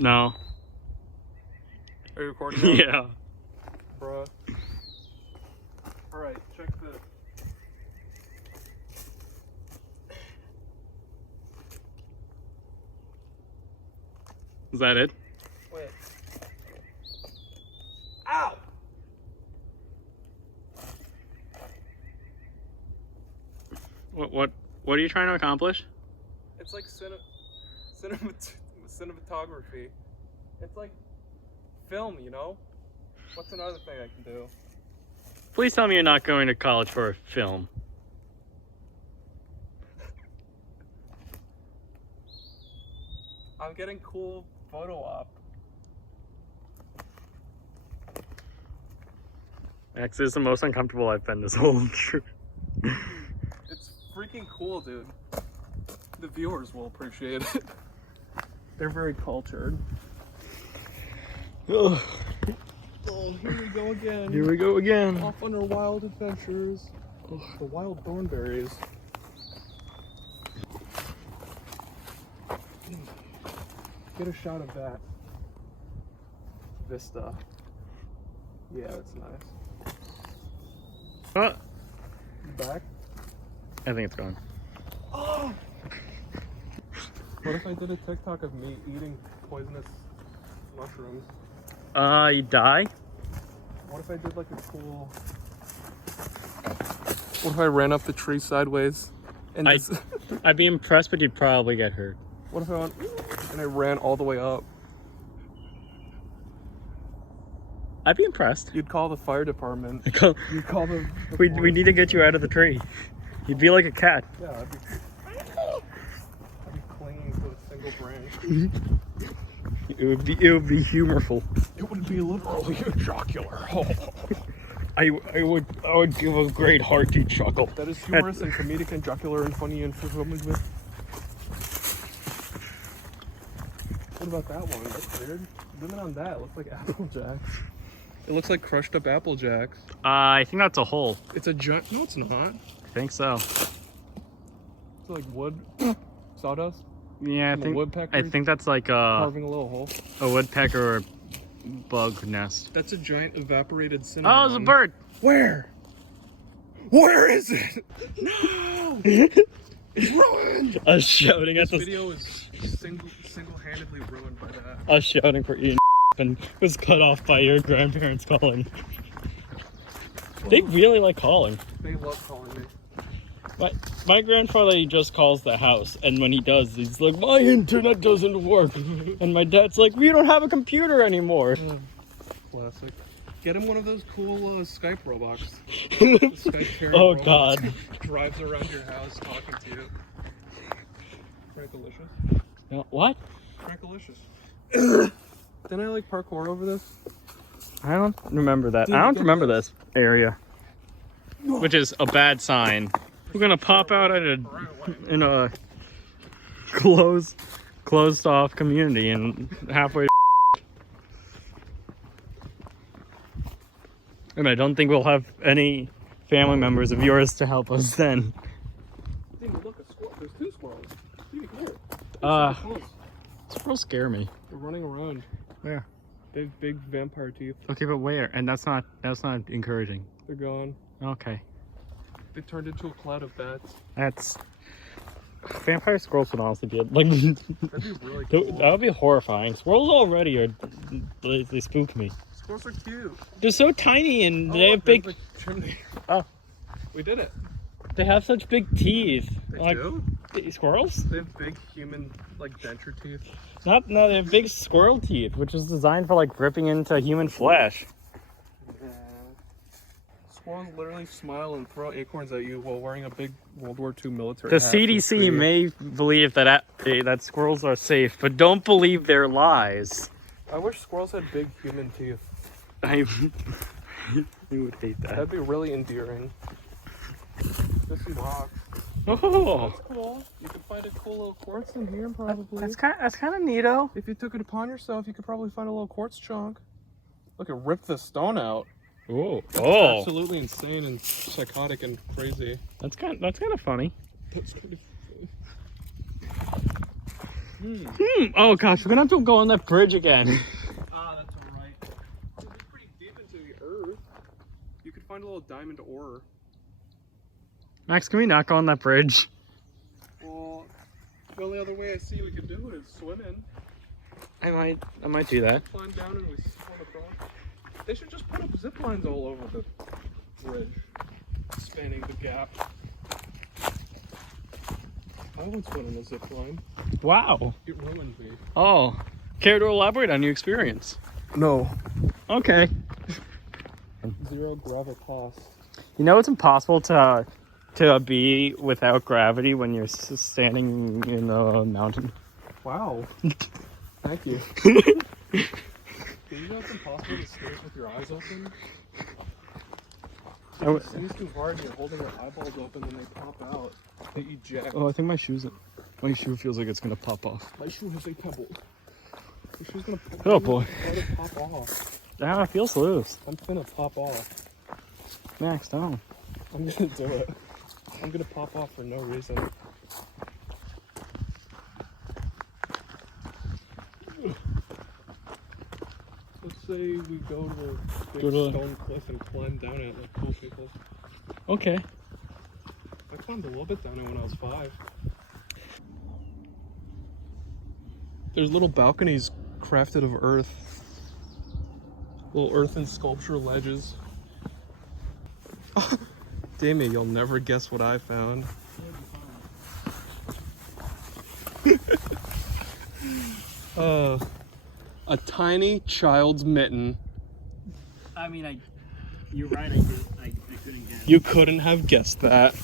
No. Are you recording now? Yeah. Bruh. Alright, check this. Is that it? Wait. Ow! What are you trying to accomplish? It's like cinematography. It's like film, you know? What's another thing I can do? Please tell me you're not going to college for a film. I'm getting cool photo op. Max is the most uncomfortable I've been this whole trip. It's freaking cool, dude. The viewers will appreciate it. They're very cultured. Oh, Here we go again. here we go again. Off on our wild adventures. Oh, the wild thornberries. Get a shot of that vista. Yeah, that's nice. Oh, Back. I think it's gone. Oh! What if I did a TikTok of me eating poisonous mushrooms? You die? What if I did like a cool... What if I ran up the tree sideways and just... I'd be impressed, but you'd probably get hurt. What if I went and I ran all the way up? I'd be impressed. You'd call the fire department. You'd call the we forest. need to get you out of the tree. You'd be like a cat. Yeah, I'd be clinging to a single branch. It would be humorful. It would be literally jocular. I would give a great hearty chuckle. That is humorous and comedic and jocular and funny and with. What about that one? That's weird. Zoom in on that. It looks like Apple Jacks. It looks like crushed up Apple Jacks. I think that's a hole. It's a giant. No, it's not. I think so. It's like wood, sawdust. Yeah, And the woodpecker I think that's like carving a little hole. a woodpecker or a bug nest. That's a giant evaporated cinnamon. Oh, it's a bird. Where? Where is it? No! It's ruined! Us shouting This at the video is single-handedly ruined by that. us shouting for Ian and was cut off by your grandparents calling. They really like calling. They love calling me. My grandfather just calls the house, and when he does, he's like, "My internet doesn't work," and my dad's like, "We don't have a computer anymore." Classic. Get him one of those cool Skype robots. The Skype pairing Oh robot God. drives around your house talking to you. Frankalicious. What? Frankalicious. Didn't I like parkour over this? I don't remember that. Dude, I don't get remember this. this area, which is a bad sign. We're gonna pop out at in a closed off community and halfway. And I don't think we'll have any family members of yours to help us then. Dude, look, a squirrel. There's two squirrels. Dude, come here. Squirrels scare me. They're running around. Where? They have big vampire teeth. Okay, but where? And that's not encouraging. They're gone. Okay. They turned into a cloud of bats. That's vampire squirrels would honestly be like That'd be really cool. that would be horrifying. Squirrels already are they spook me. Squirrels are cute. They're so tiny and they have there's big. the chimney. Oh, We did it. they have such big teeth. They do? Squirrels? They have big human, like, denture teeth. No, they have big squirrel teeth, which is designed for like ripping into human flesh. Yeah. Squirrels literally smile and throw acorns at you while wearing a big World War II military The hat from CDC tree. may believe that squirrels are safe, but don't believe their lies. I wish squirrels had big human teeth. I would hate that. That'd be really endearing. Just some rocks. Oh, That's cool. You could find a cool little quartz in here, probably. that's kind of neato. If you took it upon yourself, you could probably find a little quartz chunk. Look, it ripped the stone out. Oh, Absolutely insane and psychotic and crazy. that's kind of funny. That's pretty Oh gosh, we're gonna have to go on that bridge again. Ah, that's alright. It's pretty deep into the earth. You could find a little diamond ore. Max, can we not go on that bridge? Well, the only other way I see we could do it is swim in. I might do that. Climb down and we swim across. They should just put up zip lines all over the bridge, spanning the gap. I once went on a zip line. Wow. It ruined me. Oh, care to elaborate on your experience? No. Okay. Zero gravitas. You know it's impossible to be without gravity when you're standing in a mountain. Wow. Thank you. Do you know it's impossible to skate with your eyes open? If you squeeze too hard and you're holding your eyeballs open and they pop out. They eject. Oh, I think my shoe feels like it's gonna pop off. My shoe has a pebble. Your shoe's gonna pop. Oh boy. Let it pop off. Ah, it feels loose. I'm gonna pop off. Max, don't. I'm gonna do it. I'm gonna pop off for no reason. Let's say we go to a big stone cliff and climb down it like cool people. Okay. I climbed a little bit down it when I was 5. There's little balconies crafted of earth. Little earthen sculpture ledges. Damien, you'll never guess what I found. A tiny child's mitten. I mean, you're right. I couldn't get it. You couldn't have guessed that.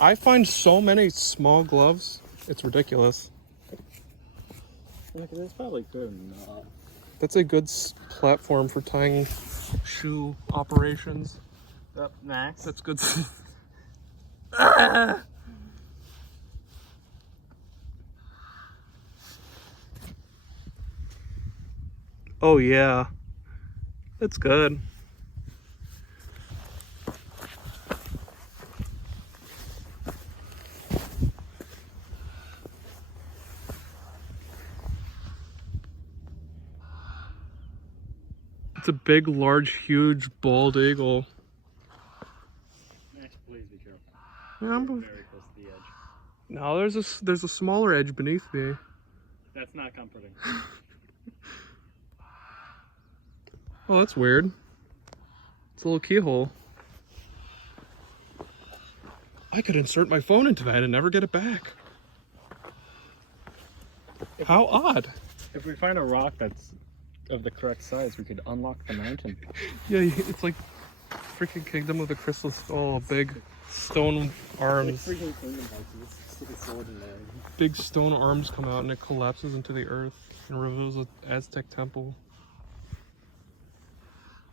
I find so many small gloves. It's ridiculous. Yeah, 'cause that's probably good enough. That's a good platform for tying shoe operations. Max. That's good. Oh yeah, it's good. It's a big, large, huge bald eagle. Max, please be careful. Yeah, I'm Very close to the edge. no, there's a smaller edge beneath me. That's not comforting. Oh, that's weird. It's a little keyhole. I could insert my phone into that and never get it back. How odd. If we find a rock that's of the correct size, we could unlock the mountain. Yeah, it's like freaking Kingdom of the Crystal Skull. Big stone arms. Big stone arms come out and it collapses into the earth and reveals an Aztec temple.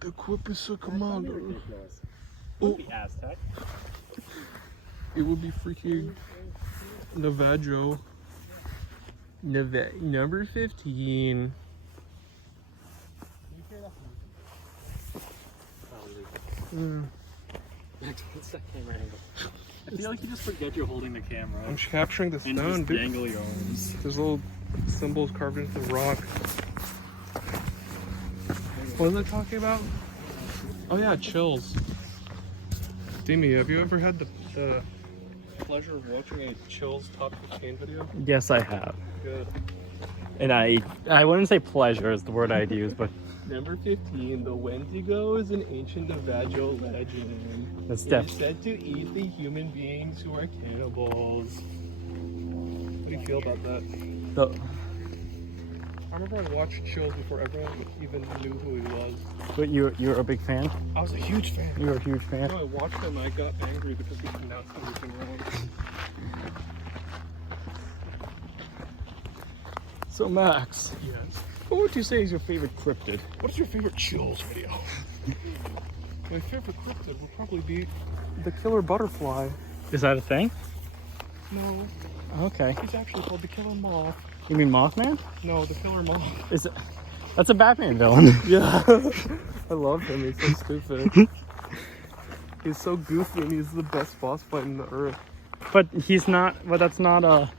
The Quipusa Commander. Oh, the Aztec. It would be freaking Navajo. Number 15. Max, what's that camera angle? I feel like you just forget you're holding the camera. I'm capturing the and stone, just dude. dangle your arms. There's little symbols carved into the rock. What was I talking about? Oh yeah, chills. Demi, have you ever had the pleasure of watching a chills top 15 video? Yes, I have. Good. And I wouldn't say pleasure is the word I'd use, but Number 15, the Wendigo is an ancient Navajo legend. that's It is said to eat the human beings who are cannibals. What do you feel about that? I remember I watched Chills before everyone even knew who he was. But you're a big fan? I was a huge fan. You're a huge fan? I watched him and I got angry because he pronounced everything wrong. So Max, Yes. what would you say is your favorite cryptid? What is your favorite Chills video? My favorite cryptid would probably be the killer butterfly. Is that a thing? No, Okay. he's actually called the killer moth. You mean Mothman? No, the killer moth. Is it? That's a Batman villain. Yeah. I love him. He's so stupid. He's so goofy and he's the best boss fight in the earth. But he's not. But that's not a.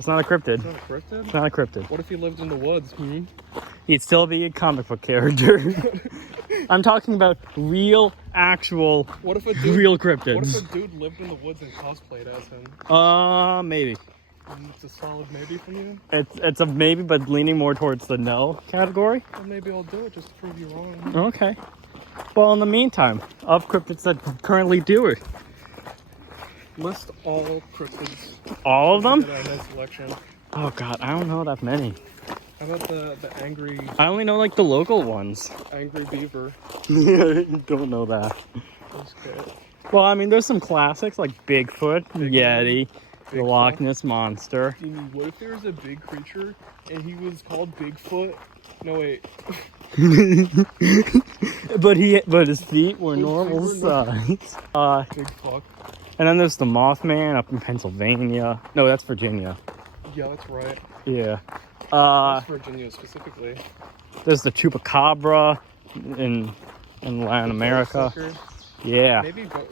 It's not a cryptid. It's not a cryptid? It's not a cryptid. What if he lived in the woods? He'd still be a comic book character. I'm talking about real, actual, What if a dude, real What if cryptids. a dude lived in the woods and cosplayed as him? Maybe. It's a solid maybe from you? It's a maybe, but leaning more towards the no category. Well, maybe I'll do it just to prove you wrong. Okay. Well, in the meantime, of cryptids that currently do it, List all cryptids. all of them? Get a nice selection. Oh God, I don't know that many. How about the angry I only know like the local ones. beaver? Don't know that. That's good. Well, I mean, there's some classics like Bigfoot, Yeti, the Bigfoot. Loch Ness Monster. What if there was a big creature and he was called Bigfoot? No wait. But his feet were His normal feet were size. Big fuck. And then there's the Mothman up in Pennsylvania. No, that's Virginia. Yeah, that's right. Yeah. That's Virginia specifically. There's the Chupacabra in Latin America. Sucker. Yeah.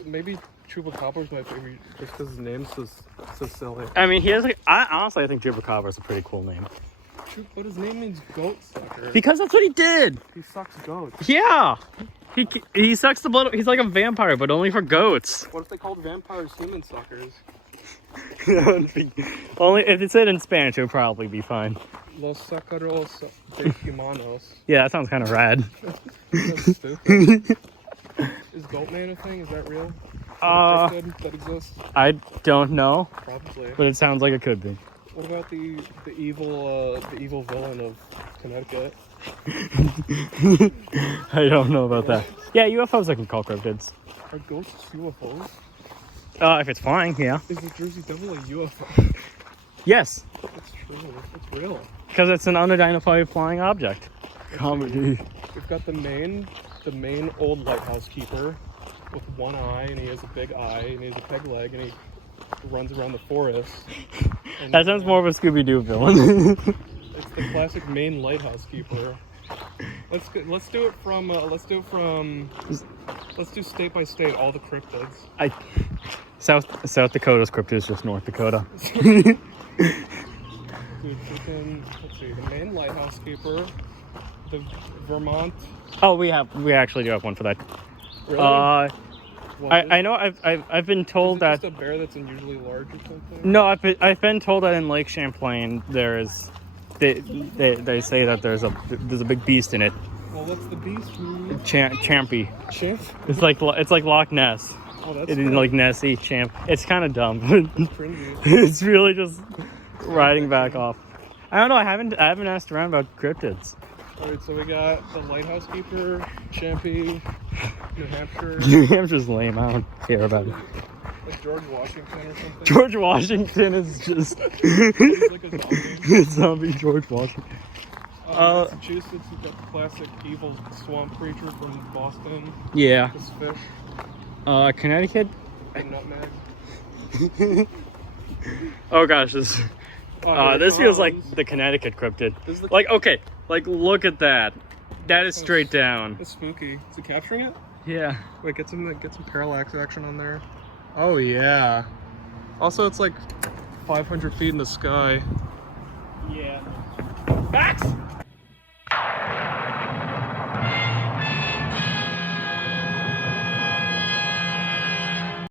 Maybe Chupacabra's my favorite just because his name's so silly. I mean, he has like. I think Chupacabra is a pretty cool name But his name means goat sucker. because that's what he did. He sucks goats. Yeah. He sucks the blood. He's like a vampire, but only for goats. What if they called vampires human suckers? Only if it said in Spanish, it would probably be fine. Los sacaros de humanos. Yeah, that sounds kind of rad. That's stupid. Is Goatman a thing? Is that real? Cryptid that exists? I don't know, Probably. but it sounds like it could be. What about the evil villain of Connecticut? I don't know about that. Yeah, UFOs I can call cryptids. Are ghosts UFOs? If it's flying, yeah. Is the Jersey Devil a UFO? Yes, It's true. It's real. because it's an unidentified flying object. Comedy. We've got the main old lighthouse keeper with one eye, and he has a big eye, and he has a peg leg, and he runs around the forest. And That sounds more of a Scooby-Doo villain. It's the classic Maine lighthouse keeper. Let's do it from let's do state by state all the cryptids. South Dakota's cryptid is just North Dakota. Dude, freaking, let's see, the Maine lighthouse keeper, the Vermont. Oh, we actually do have one for that. Really? I know I've been told that. Just a bear that's unusually large or something. No, I've been told that in Lake Champlain there is. They say that there's a big beast in it. Well, what's the beast? Champy. Champ? It's like Loch Ness. Oh, that's It is like Nessie Champ. It's kind of dumb. cringy. It's really just riding back off. I don't know. I haven't asked around about cryptids. Alright, so we got the lighthouse keeper, Champy, New Hampshire, New Hampshire's lame. I don't care about it. like George Washington or something. George Washington is just He's like a zombie. zombie George Washington. Massachusetts, you've got the classic evil swamp creature from Boston. Yeah. This fish, Connecticut. the nutmeg. Oh gosh, this feels like Bahamas. the Connecticut cryptid. This is the- Like, okay, like look at that. That is straight down. It's spooky. Is it capturing it? Yeah. Wait, get some parallax action on there. Oh yeah. Also, it's like 500 feet in the sky. Yeah. Max!